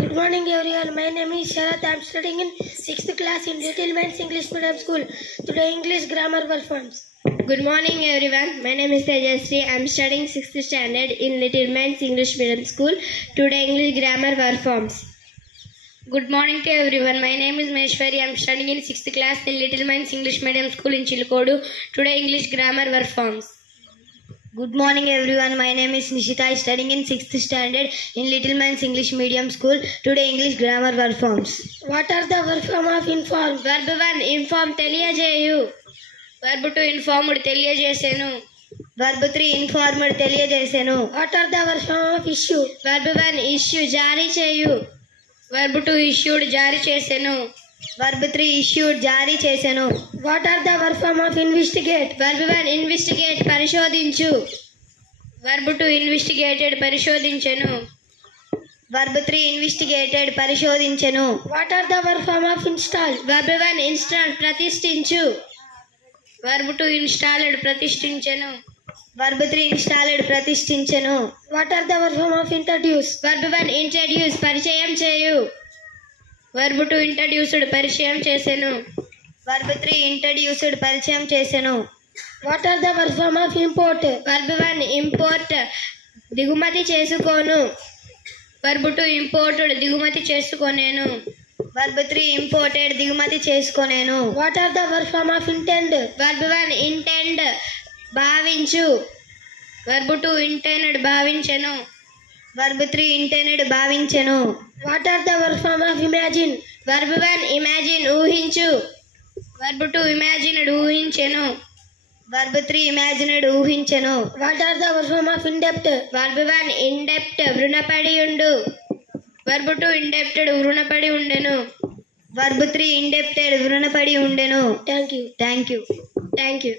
Good morning everyone. My name is Sharat. I am studying in 6th class in Little Man's English Medium School. Today English grammar performs. Good morning everyone. My name is Tejasri. I am studying 6th standard in Little Man's English Medium School. Today English grammar performs. Good morning to everyone. My name is Maheshwari. I am studying in 6th class in Little Man's English Medium School in Chilkodu. Today English grammar performs. Good morning everyone. My name is Nishita. I am studying in 6th standard in Little Man's English Medium School. Today English grammar performs. What are the verb form of inform? Verb 1 inform తెలియజేయు. Verb 2 informed తెలియజేసెను. Verb 3 informed తెలియజేసెను. What are the verb form of issue? Verb 1 issue జారీ చేయు. Verb 2 issued జారీ చేసెను. Verb 3 issued జారీ చేసెను. What are the verb form of investigate? Verb 1 investigate పరిశోధించు. Verb 2 investigated పరిశోధించెను. Verb 3 investigated పరిశోధించెను. What are the verb form of install? Verb 1 install ప్రతిష్ఠించు. Verb 2 installed ప్రతిష్ఠించెను. Verb 3 installed ప్రతిష్ఠించెను. What are the verb form of introduce? Verb 1 introduce పరిచయం చేయు. Verb 2 introduced పరిచయం చేసెను. Verb 3 introduced పరిచయం చేసెను. What are the verb form of import? Verb 1 import దిగుమతి చేసుకోను. Verb 2 imported దిగుమతి చేసుకొనేను. Verb 3 imported దిగుమతి చేసుకొనేను. What are the verb form of intend? Verb 1 intend భావించు. Verb 2 intended భావించెను. Verb 3 intended భావించెను. What are the verb form of imagine? Verb 1 imagine ఊహించు. Verb 2 imagined ఊహించెను. Verb 3 imagined ఊహించెను. What are the verb form of in-depth? Verb 1 in-depth రుణపడి ఉండు. Verb 2 indebted రుణపడి ఉండెను. Verb 3 indebted రుణపడి ఉండెను. Thank you. Thank you. Thank you.